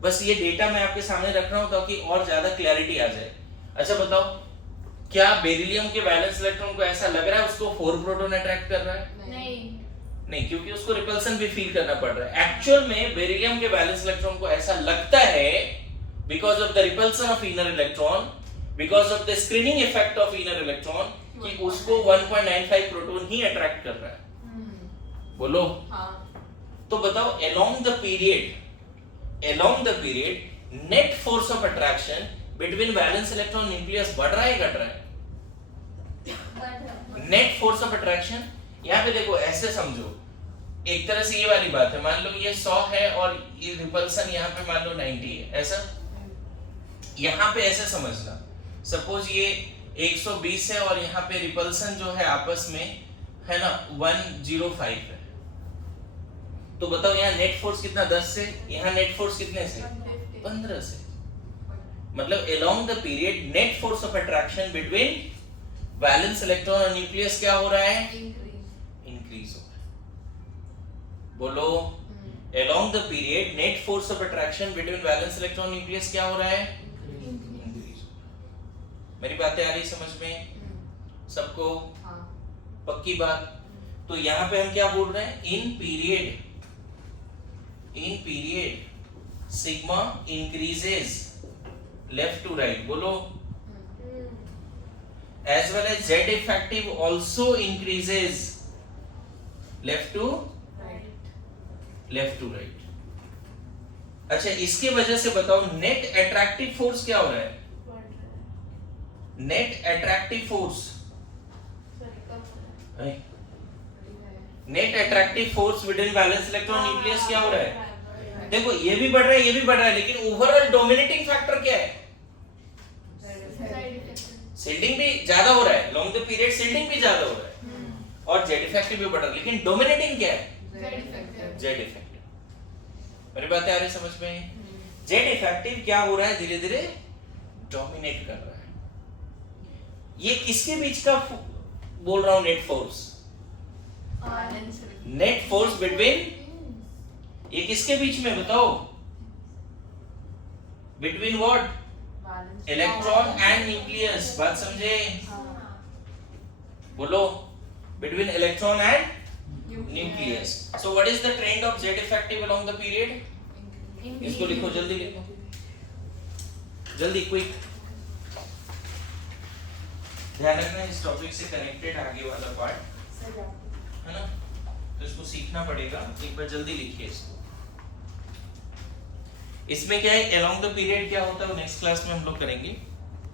बस ये डेटा मैं आपके सामने रख रहा हूं ताकि और ज्यादा क्लैरिटी आ जाए। अच्छा बताओ, क्या बेरिलियम के वैलेंस इलेक्ट्रॉन को ऐसा लग रहा है उसको 4 प्रोटॉन अट्रैक्ट कर रहा है? नहीं, क्योंकि उसको रिपल्सन भी फील करना पड़ रहा है। एक्चुअल में बेरिलियम के वैलेंस इलेक्ट्रॉन को ऐसा लगता है because of the repulsion of inner electron, because of the screening effect of inner electron, कि उसको 1.95 प्रोटॉन ही अट्रैक्ट कर रहा है। बोलो। तो बताओ, along the period net force of attraction between valence electron nucleus बढ़ रहा है घट रहा है? नेट फोर्स ऑफ अट्रैक्शन यहाँ पे देखो, ऐसे समझो, एक तरह से ये वाली बात है, मान लो ये 100 है और ये रिपल्सन यहाँ पे मान लो 90 है, ऐसा यहाँ पे ऐसे समझना। सपोज ये 120 है और यहाँ पे रिपल्सन जो है आपस में है ना 105 है, तो बताओ यहाँ नेट फोर्स कितना? 10 से। यहाँ नेट फोर्स कितने से? 15 से। मतलब along the period net force of attraction between valence electron और न्यूक्लियस क्या हो रहा है? इंक्रीज हो रहा है। बोलो। along the period net force of attraction between valence electron और न्यूक्लियस क्या हो रहा है? इंक्रीज हो रहा है। मेरी बातें आ रही समझ में सबको? पक्की बात। तो यहाँ पे हम क्या बोल रहे हैं? In period sigma increases left to right. बोलो। as well as Z effective also increases left to right। अच्छा, इसके वजह से बताओ नेट अट्रैक्टिव फोर्स क्या हो रहा है? Net attractive force between valence electron nucleus क्या हो रहा है? देखो, ये भी बढ़ रहा है, ये भी बढ़ रहा है, लेकिन ओवरऑल डोमिनेटिंग फैक्टर क्या है? शिल्डिंग भी ज्यादा हो रहा है, लॉन्ग द पीरियड शिल्डिंग भी ज्यादा हो रहा है और जेड इफेक्टिव भी बढ़ रहा है, लेकिन डोमिनेटिंग क्या है? Z effective. मेरी बातें आ रही समझ में? जेड इफेक्टिव क्या हो रहा है? धीरे धीरे डोमिनेट कर रहा है। ये किसके बीच का बोल रहा हूं? Net force. Net force between, ये किसके बीच में बताओ? Between what? Electron and nucleus. बात समझे? बोलो। Between electron and nucleus. So what is the trend of Z effective along the period? इसको लिखो, जल्दी लिखो, जल्दी, क्विक। ध्यान रखना इस टॉपिक से कनेक्टेड आगे वाला पार्ट है ना, तो इसको सीखना पड़ेगा। एक बार जल्दी लिखिए इसको। इसमें क्या है, अलोंग द पीरियड क्या होता है वो नेक्स्ट क्लास में हम लोग करेंगे।